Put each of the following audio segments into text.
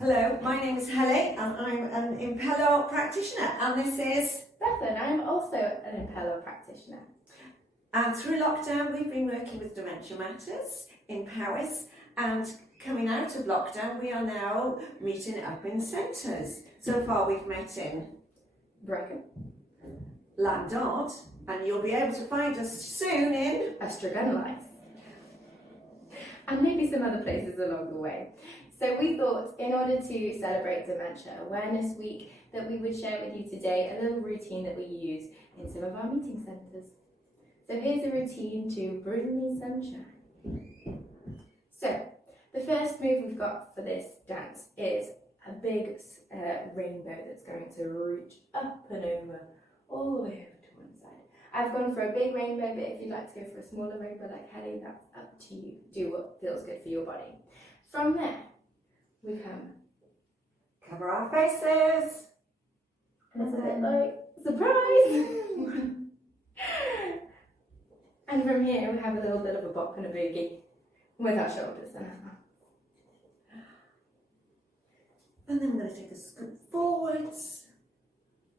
Hello, my name is Helle and I'm an Impello practitioner, and this is Bethan. I'm also an Impello practitioner. And through lockdown we've been working with Dementia Matters in Paris, and coming out of lockdown we are now meeting up in centres. So far we've met in Brecon, Landard, and you'll be able to find us soon in Estragunlice, and maybe some other places along the way. So we thought, in order to celebrate Dementia Awareness Week, that we would share with you today a little routine that we use in some of our meeting centres. So here's a routine to bring me sunshine. So the first move we've got for this dance is a big rainbow that's going to reach up and over, all the way over to one side. I've gone for a big rainbow, but if you'd like to go for a smaller rainbow like Helle, that's up to you. Do what feels good for your body. From there, we come. Cover our faces. And it's a bit like, surprise! And from here, we have a little bit of a bop and a boogie with our shoulders and our arms. And then we're going to take a scoop forwards.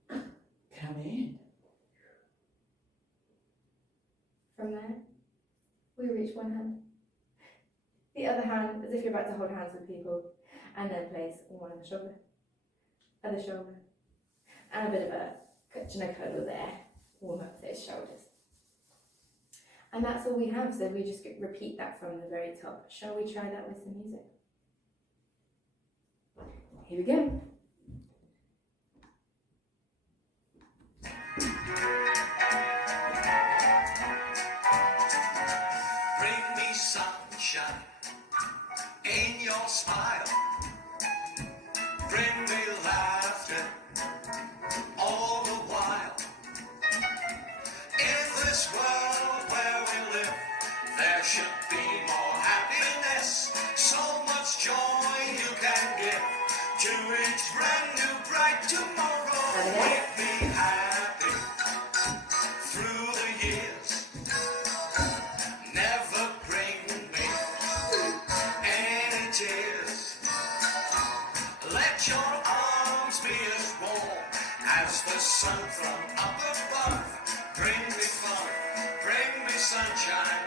Come in. From there, we reach one hand. The other hand, as if you're about to hold hands with people, and then place one on the shoulder, other shoulder, and a bit of a cuddle there, warm up those shoulders. And that's all we have, so we just repeat that from the very top. Shall we try that with some music? Here we go. Bring me sunshine in your smile. Bring me laughter all the while. In this world where we live, there should be more happiness. So much joy you can give to each brand new bright tomorrow. Make me happy through the years. Never bring me any tears. Let your arms be as warm as the sun from up above. Bring me fun, bring me sunshine,